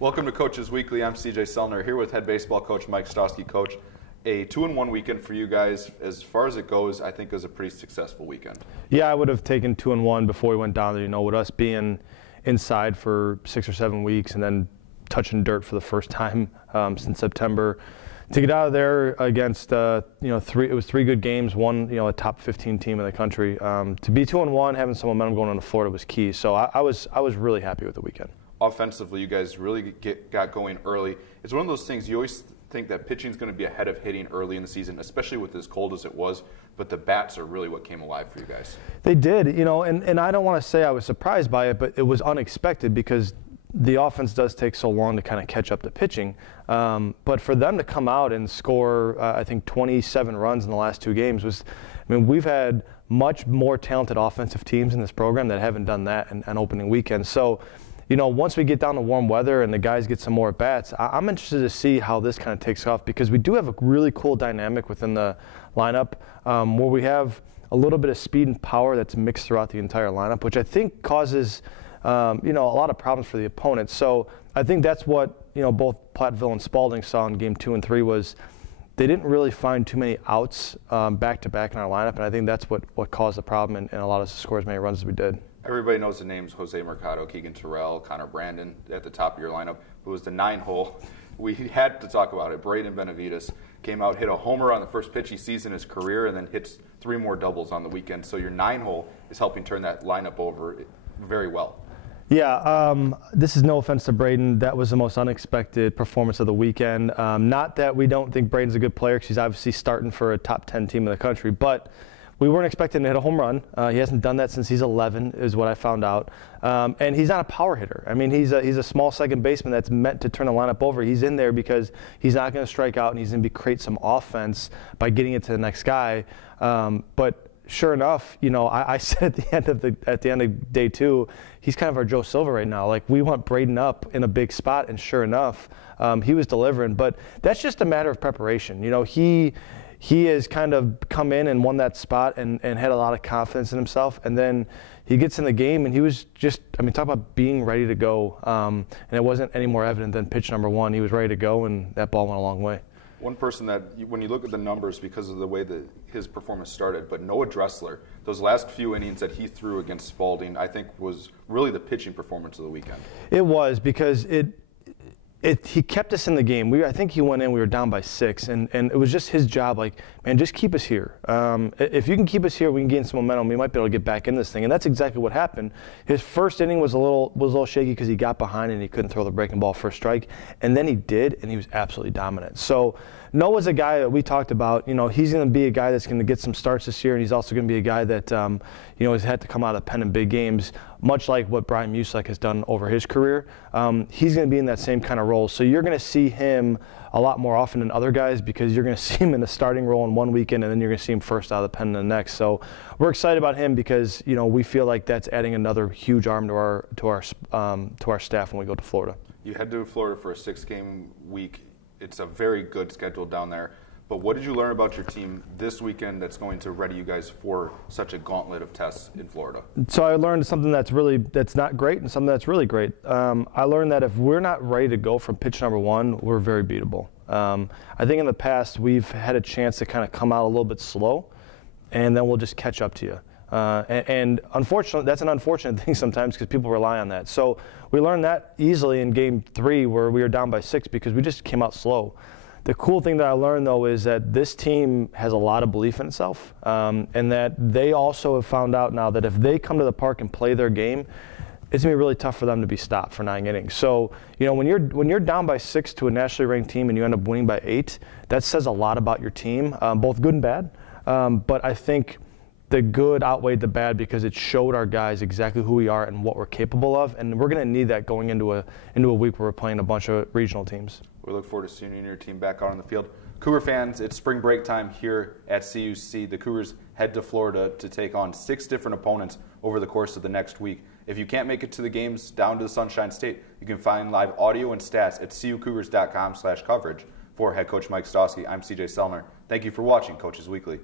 Welcome to Coaches Weekly. I'm CJ Sellner here with head baseball coach Mike Stawski. Coach, a 2-1 weekend for you guys. As far as it goes, I think it was a pretty successful weekend. Yeah, I would have taken 2-1 before we went down there. You know, with us being inside for 6 or 7 weeks and then touching dirt for the first time since September, to get out of there against it was 3 good games, one a top 15 team in the country. To be 2-1, having some momentum going into Florida was key. So I was really happy with the weekend. Offensively, you guys really got going early. It's one of those things you always think that pitching is going to be ahead of hitting early in the season, especially with as cold as it was. But the bats are really what came alive for you guys. They did, and I don't want to say I was surprised by it, but it was unexpected because the offense does take so long to kind of catch up to pitching. But for them to come out and score, I think 27 runs in the last 2 games we've had much more talented offensive teams in this program that haven't done that on opening weekend. So, once we get down to warm weather and the guys get some more at-bats, I'm interested to see how this kind of takes off because we do have a really cool dynamic within the lineup where we have a little bit of speed and power that's mixed throughout the entire lineup, which I think causes a lot of problems for the opponents. So I think that's what both Platteville and Spalding saw in game 2 and 3 was they didn't really find too many outs back-to-back in our lineup, and I think that's what caused the problem and allowed us to score as many runs as we did. Everybody knows the names Jose Mercado, Keegan Terrell, Connor Brandon at the top of your lineup. It was the 9-hole. We had to talk about it. Braden Benavides came out, hit a homer on the first pitch he sees in his career, and then hits 3 more doubles on the weekend. So your 9-hole is helping turn that lineup over very well. Yeah, this is no offense to Braden. That was the most unexpected performance of the weekend. Not that we don't think Braden's a good player, because he's obviously starting for a top 10 team in the country, but we weren't expecting to hit a home run. He hasn't done that since he's 11, is what I found out. And he's not a power hitter. I mean, he's a small second baseman that's meant to turn the lineup over. He's in there because he's not going to strike out, and he's going to create some offense by getting it to the next guy. But sure enough, I said at the end of day 2, he's kind of our Joe Silva right now. Like, we want Braden up in a big spot, and sure enough, he was delivering. But that's just a matter of preparation. He has kind of come in and won that spot and had a lot of confidence in himself. And then he gets in the game, and he was just, talk about being ready to go. And it wasn't any more evident than pitch number 1. He was ready to go, and that ball went a long way. One person that, when you look at the numbers because of the way that his performance started, but Noah Dressler, those last few innings that he threw against Spalding, I think was really the pitching performance of the weekend. It was, because he kept us in the game. I think he went in, we were down by 6, and it was just his job, like, man, just keep us here. If you can keep us here, we can gain some momentum. We might be able to get back in this thing, and that's exactly what happened. His first inning was a little shaky because he got behind and he couldn't throw the breaking ball for a strike, and then he did, and he was absolutely dominant. So Noah's a guy that we talked about. He's going to be a guy that's going to get some starts this year, and he's also going to be a guy that has had to come out of the pen in big games, much like what Brian Muslek has done over his career. He's going to be in that same kind of role. So you're going to see him a lot more often than other guys because you're going to see him in the starting role in one weekend, and then you're going to see him first out of the pen in the next. So we're excited about him because we feel like that's adding another huge arm to our staff when we go to Florida. You head to Florida for a 6-game week. It's a very good schedule down there. But what did you learn about your team this weekend that's going to ready you guys for such a gauntlet of tests in Florida? So I learned something that's not great and something that's really great. I learned that if we're not ready to go from pitch number 1, we're very beatable. I think in the past we've had a chance to kind of come out a little bit slow, and then we'll just catch up to you. And unfortunately, that's an unfortunate thing sometimes because people rely on that. So we learned that easily in game 3 where we were down by 6 because we just came out slow. The cool thing that I learned, though, is that this team has a lot of belief in itself, and that they also have found out now that if they come to the park and play their game, it's going to be really tough for them to be stopped for 9 innings. So, when you're down by 6 to a nationally ranked team and you end up winning by 8, that says a lot about your team, both good and bad. But I think the good outweighed the bad because it showed our guys exactly who we are and what we're capable of, and we're going to need that going into a week where we're playing a bunch of regional teams. We look forward to seeing you and your team back out on the field. Cougar fans, it's spring break time here at CUC. The Cougars head to Florida to take on 6 different opponents over the course of the next week. If you can't make it to the games down to the Sunshine State, you can find live audio and stats at cucougars.com/coverage. For head coach Mike Stawski, I'm CJ Sellner. Thank you for watching Coaches Weekly.